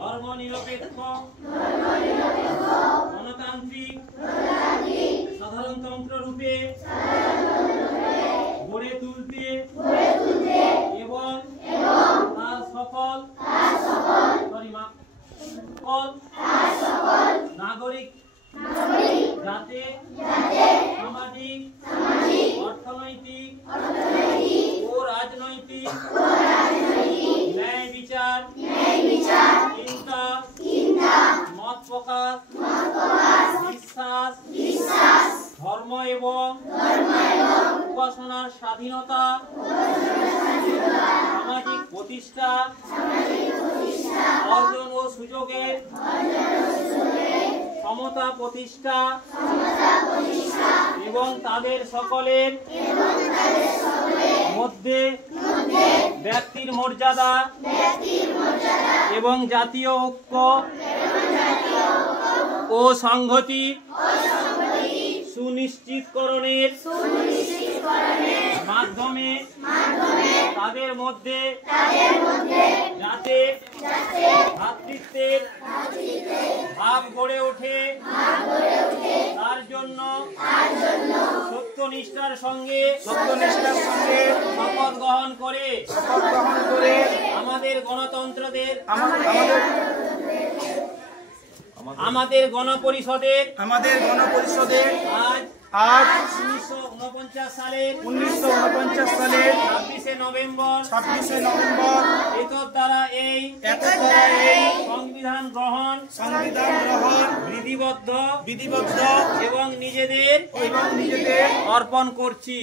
ধর্মনিরপেক্ষ গণতান্ত্রিক সাধারণতন্ত্র রূপে গড়ে তুলতে এবং তার সকল নাগরিক যাতে সামাজিক অর্থনৈতিক ও রাজনৈতিক ন্যায় বিচার চিন্তা মত প্রকাশ বিশ্বাস ধর্ম এবং উপাসনার স্বাধীনতা সামাজিক প্রতিষ্ঠা অর্জন ও সুযোগের সমতা প্রতিষ্ঠা এবং তাদের সকলের মধ্যে ব্যক্তির মর্যাদা এবং জাতীয় ঐক্য ও সংহতি সুনিশ্চিতকরণের মাধ্যমে তাদের মধ্যে যাতে ভ্রাতৃত্বের ভাব গড়ে ওঠে তার জন্য সত্যনিষ্ঠার সঙ্গে শপথ গ্রহণ করে আমাদের গণতন্ত্রদের আমাদের গণপরিষদের আজ 1949 সালের 26শে নভেম্বর এতদ্বারা এই সংবিধান গ্রহণ বিধিবদ্ধ এবং নিজেদের অর্পণ করছি।